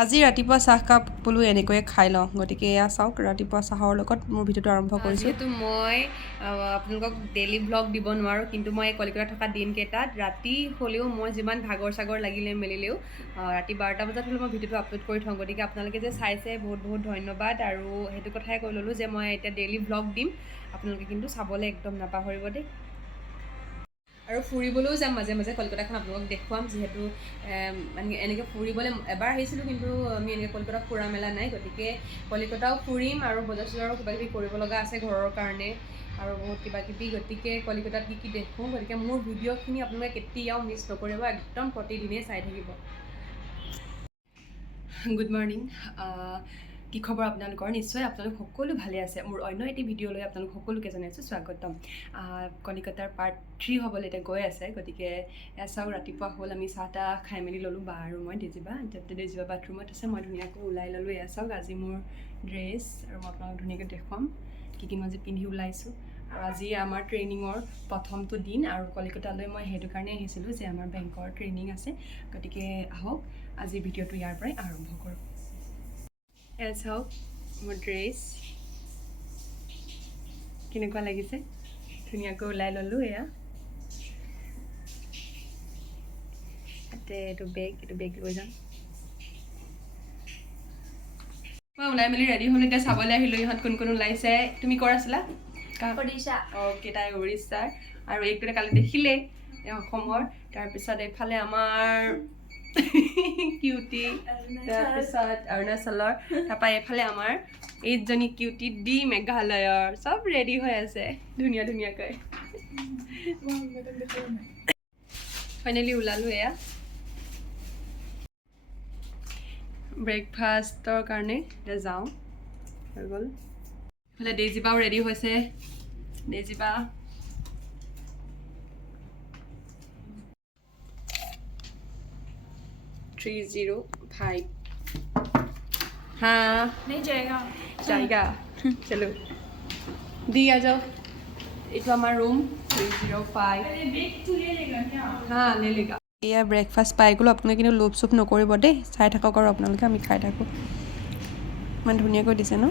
আজি ৰাতিপুৱা চাহকাপ বোলো এনেকৈয়ে খাই লওঁ, গতিকে এয়া চাওক ৰাতিপুৱা চাহৰ লগত মোৰ ভিডিঅ'টো আৰম্ভ কৰিছোঁ। যিহেতু মই আপোনালোকক ডেইলি ভ্লগ দিব নোৱাৰোঁ, কিন্তু মই কলিকতাত থকা দিনকেইটাত ৰাতি হ'লেও মই যিমান ভাগৰ চাগৰ লাগিলে মেলিলেও ৰাতি 12টা বজাত হ'লেও মই ভিডিঅ'টো আপলোড কৰি থওঁ। গতিকে আপোনালোকে যে চাইছে বহুত বহুত ধন্যবাদ। আৰু সেইটো কথাই কৈ ল'লোঁ যে মই এতিয়া ডেইলি ভ্লগ দিম, আপোনালোকে কিন্তু চাবলৈ একদম নাপাহৰিব দেই। আৰু ফুৰিবলৈও যাম মাজে মাজে, কলকাতাখন আপোনালোকক দেখুৱাম। যিহেতু মানে এনেকৈ ফুৰিবলৈ এবাৰ আহিছিলোঁ, কিন্তু আমি এনেকৈ কলকাতাত ফুৰা মেলা নাই। গতিকে কলিকতাও ফুৰিম আৰু বজাৰ চজাৰো কিবাকিবি কৰিব লগা আছে ঘৰৰ কাৰণে আৰু বহুত কিবাকিবি। গতিকে কলিকতাত কি কি দেখোঁ, গতিকে মোৰ ভিডিঅ'খিনি আপোনালোকে কেতিয়াও মিছ নকৰিব, একদম প্ৰতিদিনেই চাই থাকিব। Good morning. কি খবৰ আপোনালোকৰ? নিশ্চয় আপোনালোক সকলো ভালে আছে। মোৰ অন্য এটি ভিডিঅ'লৈ আপোনালোক সকলোকে জনাইছোঁ স্বাগতম। কলিকতাৰ পাৰ্ট 3 হ'বলৈ এতিয়া গৈ আছে। গতিকে এয়া চাওক ৰাতিপুৱা হ'ল, আমি চাহ তাহ খাই মেলি ল'লোঁ বা আৰু মই ডেজিবা বাথৰুমত আছে। মই ধুনীয়াকৈ ওলাই ল'লোঁ। এয়া চাওক আজি মোৰ ড্ৰেছ, আৰু মই আপোনালোক ধুনীয়াকৈ দেখুৱাম কি মই আজি পিন্ধি ওলাইছোঁ। আৰু আজি আমাৰ ট্ৰেইনিঙৰ প্ৰথমটো দিন, আৰু কলিকতালৈ মই সেইটো কাৰণে আহিছিলোঁ যে আমাৰ বেংকৰ ট্ৰেইনিং আছে। গতিকে আহক আজি ভিডিঅ'টো ইয়াৰ পৰাই আৰম্ভ কৰোঁ। এয়া চাওক মোৰ ড্ৰেছ কেনেকুৱা লাগিছে, ধুনীয়াকৈ ওলাই ল'লোঁ। এয়া এইটো বেগ লৈ যাম। মই ওলাই মেলি ৰেডি হ'লোঁ, এতিয়া চাবলৈ আহিলোঁ ইহঁত কোন কোন ওলাইছে। তুমি ক'ৰ আছিলা? উৰিষ্যা। অ'কে, তাই উৰিষ্যাৰ। আৰু এইটোতে কালি দেখিলে অসমৰ। তাৰপিছত এইফালে আমাৰ কিউটি, তাৰপিছত অৰুণাচলৰ, তাৰপৰা এইফালে আমাৰ এইজনী কিউটি দি মেঘালয়ৰ। চব ৰেডি হৈ আছে ধুনীয়া ধুনীয়াকৈ। ফাইনেলি ওলালোঁ। এয়া ব্ৰেকফাষ্টৰ কাৰণে এতিয়া যাওঁ, হৈ গ'ল। এইফালে ডেজিবাও ৰেডি হৈছে। ডেজিবা $305। हाँ नहीं जाएगा। जाएगा। चलो दी आ जाओ। এইটো আমাৰ ৰুম 305। हाँ ले लेगा। এয়া ব্ৰেকফাষ্ট পাই গ'লোঁ। আপোনালোকে কিন্তু লোভ চুপ নকৰিব দেই, চাই থাকক আৰু আপোনালোকে, আমি খাই থাকোঁ। ইমান ধুনীয়াকৈ দিছে ন।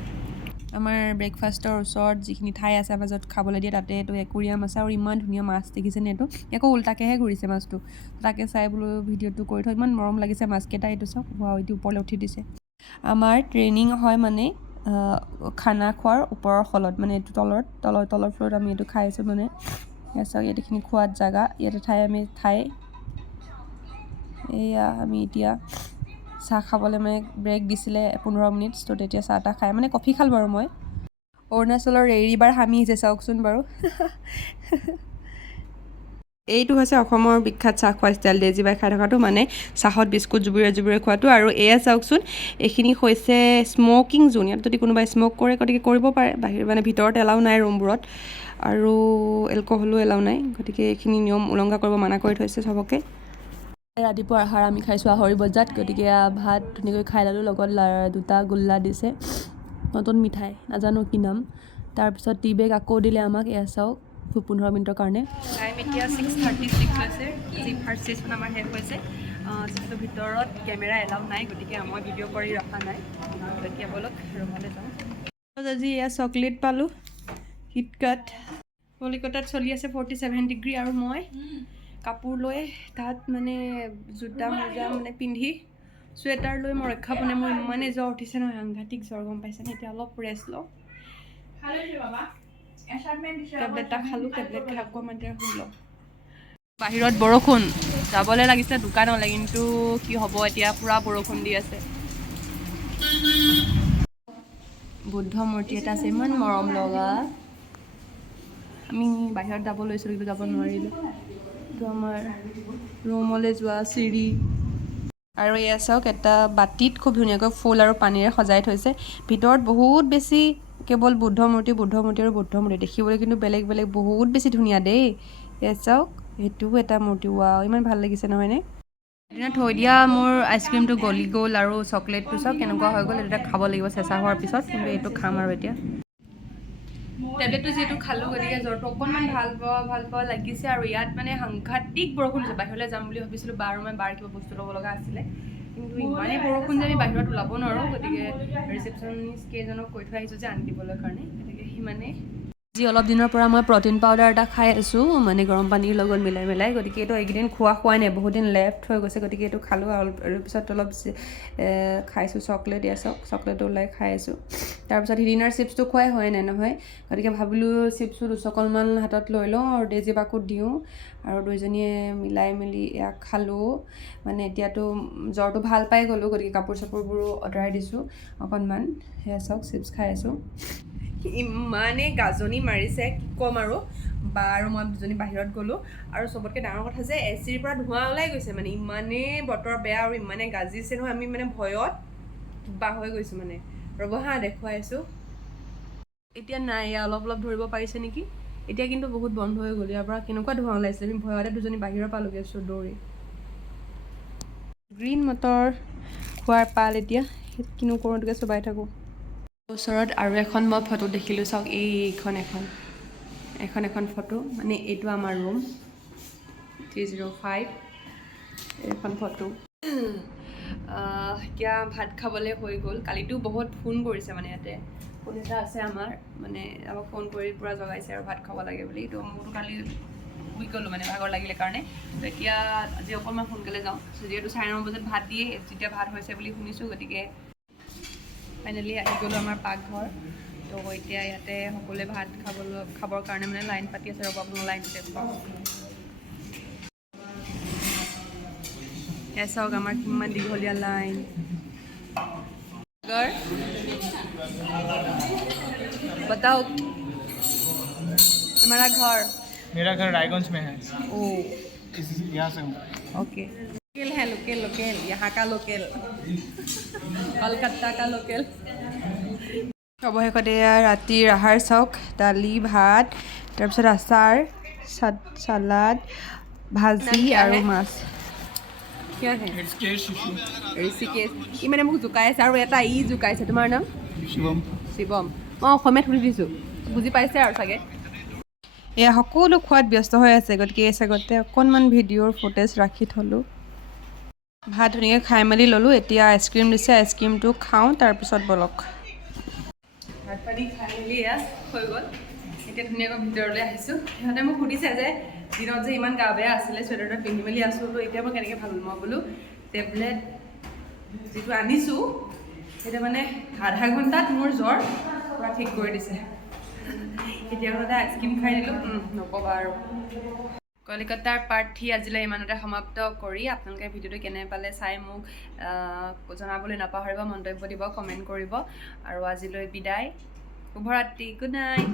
আমাৰ ব্ৰেকফাষ্টৰ ওচৰত যিখিনি ঠাই আছে আমাৰ য'ত খাবলৈ দিয়ে, তাতে এইটো একুৰিয়াম আছে। আৰু ইমান ধুনীয়া মাছ দেখিছেনে, এইটো একো উল্টাকৈহে ঘূৰিছে মাছটো। তাকে চাই বোলো ভিডিঅ'টো কৰি থওঁ, ইমান মৰম লাগিছে মাছকেইটা। এইটো চাওক, এইটো ওপৰলৈ উঠি দিছে। আমাৰ ট্ৰেইনিং হয় মানে খানা খোৱাৰ ওপৰৰ হলত, মানে এইটো তলৰ ফ্ল'ৰত আমি এইটো খাই আছোঁ। মানে চাওক ইয়াত এইখিনি খোৱাত জেগা, ইয়াতে ঠাই এয়া আমি এতিয়া চাহ খাবলৈ মানে ব্ৰেক দিছিলে 15 মিনিট। ত' তেতিয়া চাহ তাহ খাই মানে কফি খালোঁ বাৰু মই। অৰুণাচলৰ এৰিবাৰ হামি আহিছে চাওকচোন বাৰু। এইটো হৈছে অসমৰ বিখ্যাত চাহ খোৱা ষ্টাইল, ডেজিবাই খাই থকাটো, মানে চাহত বিস্কুট জুবুৰিয়াই খোৱাটো। আৰু এয়া চাওকচোন, এইখিনি হৈছে স্মকিং জোন। ইয়াত যদি কোনোবাই স্মক কৰে, গতিকে কৰিব পাৰে। মানে ভিতৰত এলাও নাই ৰুমবোৰত, আৰু এলকহলো এলাও নাই। গতিকে এইখিনি নিয়ম উলংঘা কৰিব মানা কৰি থৈছে চবকে। ৰাতিপুৱা আহাৰ আমি খাইছোঁ আহৰি বজাত। গতিকে ভাত ধুনীয়াকৈ খাই ল'লোঁ, লগত 2টা গোল্লা দিছে, নতুন মিঠাই, নাজানো কি নাম। তাৰপিছত টি বেগ আকৌ দিলে আমাক। এয়া চাওক 15 মিনিটৰ কাৰণে। টাইম এতিয়া 6:36 হৈছে। আজি ফাৰ্ষ্ট ছেছন আমাৰ শেষ হৈছে। যিহেতু ভিতৰত কেমেৰা এলাউ নাই, গতিকে মই ভিডিঅ' কৰি ৰখা নাই। এতিয়া ব'লক ৰুমলৈ যাওঁ। আজি এয়া চকলেট পালোঁ, কিটকাট। কলিকতাত চলি আছে 47 ডিগ্ৰী, আৰু মই কাপোৰ লৈ তাত মানে জোতা মোজা মানে পিন্ধি চুৱেটাৰ লৈ মই ৰক্ষা পোৱা নাই। মোৰ ইমানেই জ্বৰ উঠিছে নহয়, সাংঘাতিক জ্বৰ, গম পাইছেনে। এতিয়া অলপ ৰেষ্ট লওঁ। টেবলেট এটা খালোঁ, টেবলেট খাই অকণমান দেৰি শুই লওঁ। বাহিৰত বৰষুণ, যাবলৈ লাগিছে দোকানলৈ, কিন্তু কি হ'ব এতিয়া, পূৰা বৰষুণ দি আছে। বুদ্ধ মূৰ্তি এটা আছে, ইমান মৰম লগা। আমি বাহিৰত যাব লৈছিলোঁ, কিন্তু যাব নোৱাৰিলোঁ। এইটো আমাৰ ৰুমলৈ যোৱা চিৰি। আৰু এয়া চাওক, এটা বাতিত খুব ধুনীয়াকৈ ফুল আৰু পানীৰে সজাই থৈছে। ভিতৰত বহুত বেছি কেৱল বুদ্ধ মূৰ্তি আৰু বুদ্ধ মূৰ্তি, দেখিবলৈ কিন্তু বেলেগ বেলেগ বহুত বেছি ধুনীয়া দেই। এয়া চাওক, সেইটোও এটা মূৰ্তি। ৱাও, ইমান ভাল লাগিছে নহয়নে। সেইদিনা থৈ দিয়া মোৰ আইচক্ৰীমটো গলি গ'ল, আৰু চকলেটটো চাওক কেনেকুৱা হৈ গ'ল। এইটো খাব লাগিব চেঁচা হোৱাৰ পিছত, কিন্তু এইটো খাম আৰু এতিয়া। টেবলেটটো যিহেতু খালোঁ, গতিকে জ্বৰটো অকণমান ভাল পোৱা লাগিছে। আৰু ইয়াত মানে সাংঘাতিক বৰষুণ হৈছে। বাহিৰলৈ যাম বুলি ভাবিছিলোঁ, বা আৰু মই বাৰ কিবা বস্তু ল'ব লগা আছিলে, কিন্তু ইমানেই বৰষুণ যে আমি বাহিৰত ওলাব নোৱাৰোঁ, গতিকে ৰিচেপশ্যনিষ্ট কেইজনক কৈ থৈ আহিছোঁ যে আনি দিবলৈ কাৰণে, গতিকে সিমানেই। আজি অলপ দিনৰ পৰা মই প্ৰটিন পাউডাৰ এটা খাই আছোঁ, মানে গৰম পানীৰ লগত মিলাই, গতিকে এইটো এইকেইদিন খোৱাই নাই, বহুত দিন লেফ্ট হৈ গৈছে, গতিকে এইটো খালোঁ আৰু পিছত অলপ খাইছোঁ চকলেট, চকলেটো ওলাই খাই আছোঁ। তাৰপিছত সিদিনাৰ চিপছটো খোৱাই হোৱাই নাই নহয়, গতিকে ভাবিলোঁ চিপছটো দুচকলমান হাতত লৈ লওঁ আৰু ডেজি বাকো দিওঁ, আৰু দুইজনীয়ে মিলাই মেলি ইয়াক খালোঁ। মানে এতিয়াতো জ্বৰটো ভাল পাই গ'লোঁ, গতিকে কাপোৰ চাপোৰবোৰো আঁতৰাই দিছোঁ অকণমান। সেয়া চাওক, চিপছ খাই আছোঁ। ইমানেই গাজনি মাৰিছে কি ক'ম আৰু, বা আৰু মই দুজনী বাহিৰত গ'লোঁ, আৰু চবতকৈ ডাঙৰ কথা যে এচিৰ পৰা ধোঁৱা ওলাই গৈছে, মানে ইমানেই বতৰ বেয়া আৰু ইমানেই গাজিছে নহয়, আমি মানে ভয়ত কিবা হৈ গৈছোঁ মানে। ৰ'ব হা, দেখুৱাই আছোঁ। এতিয়া নাই, এয়া অলপ ধৰিব পাৰিছে নেকি, এতিয়া কিন্তু বহুত বন্ধ হৈ গ'ল। ইয়াৰ পৰা কেনেকুৱা ধোঁৱা ওলাইছিলে, আমি ভয়তে দুজনী বাহিৰৰ পালোগৈ আছোঁ দৌৰি। গ্ৰীণ মটৰ খোৱাৰ পাল এতিয়া, কিনো কৰোঁ তোকে চবাই থাকোঁ। ওচৰত আৰু এখন মই ফটো দেখিলোঁ, চাওক এখন ফটো, মানে এইটো আমাৰ ৰুম 305, এইখন ফটো। এতিয়া ভাত খাবলৈ হৈ গ'ল। কালিতো বহুত ফোন কৰিছে, মানে ইয়াতে ফোন এটা আছে আমাৰ, মানে আমাক ফোন কৰি পূৰা জগাইছে আৰু ভাত খাব লাগে বুলি। তো মোৰতো কালি শুই গ'লোঁ, মানে ভাগৰ লাগিলে কাৰণে। তো এতিয়া আজি অকণমান সোনকালে যাওঁ, যিহেতু 9:30 বজাত ভাত দিয়ে, যেতিয়া ভাত হৈছে বুলি শুনিছোঁ, গতিকে ফাইনেলি আহি গ'লোঁ আমাৰ পাকঘৰ। তো এতিয়া ইয়াতে সকলোৱে ভাত খাবৰ কাৰণে মানে লাইন পাতি আছে, ৰ'ব আপোনালোক লাইনতে চাওক। এয়া চাওক আমাৰ কিমান দীঘলীয়া লাইন। बताओ तुम्हारा घर? मेरा घर रायगंज में है। ओ यहाँ से हूँ। ओके। लोकेल है, लोकेल यहाँ का लोकेल, কলকাতা का लोकेल। অৱশেষতে ৰাতিৰ আহাৰ চাওক, দালি ভাত, তাৰপিছত আচাৰ, চালাড, ভাজি আৰু মাছ। ঋষিকেশ, ই মানে মোক জোকাই আছে, আৰু এটা ই জোকাইছে। তোমাৰ নাম? শিৱম। মই অসমীয়াত সুধি দিছোঁ, বুজি পাইছে আৰু চাগে। এয়া সকলো খোৱাত ব্যস্ত হৈ আছে, গতিকে এই চাগতে অকণমান ভিডিঅ'ৰ ফুটেজ ৰাখি থ'লোঁ। ভাত ধুনীয়াকৈ খাই মেলি ল'লোঁ, এতিয়া আইচক্ৰীম দিছে, আইচক্ৰীমটো খাওঁ, তাৰপিছত বলক। ভাত পানী খাই মেলি এয়া হৈ গ'ল, এতিয়া ধুনীয়াকৈ ভিতৰলৈ আহিছোঁ। সিহঁতে মোক সুধিছে যে দিনত যে ইমান গা বেয়া আছিলে, চুৱেটাৰটো পিন্ধি মেলি আছোঁ, তো এতিয়া মই কেনেকৈ ভাল? মই বোলো টেবলেট যিটো আনিছোঁ, সেইটো মানে আধা ঘণ্টাত মোৰ জ্বৰ পূৰা ঠিক কৰি দিছে। এতিয়া সদায় আইচক্ৰীম খাই দিলোঁ, নক'বা আৰু। কলিকতাৰ পাৰ্ট 3 আজিলৈ ইমানতে সমাপ্ত কৰি, আপোনালোকে ভিডিঅ'টো কেনে পালে চাই মোক জনাবলৈ নাপাহৰিব, মন্তব্য দিব, কমেণ্ট কৰিব, আৰু আজিলৈ বিদায়, শুভৰাত্ৰি, গুড নাইট।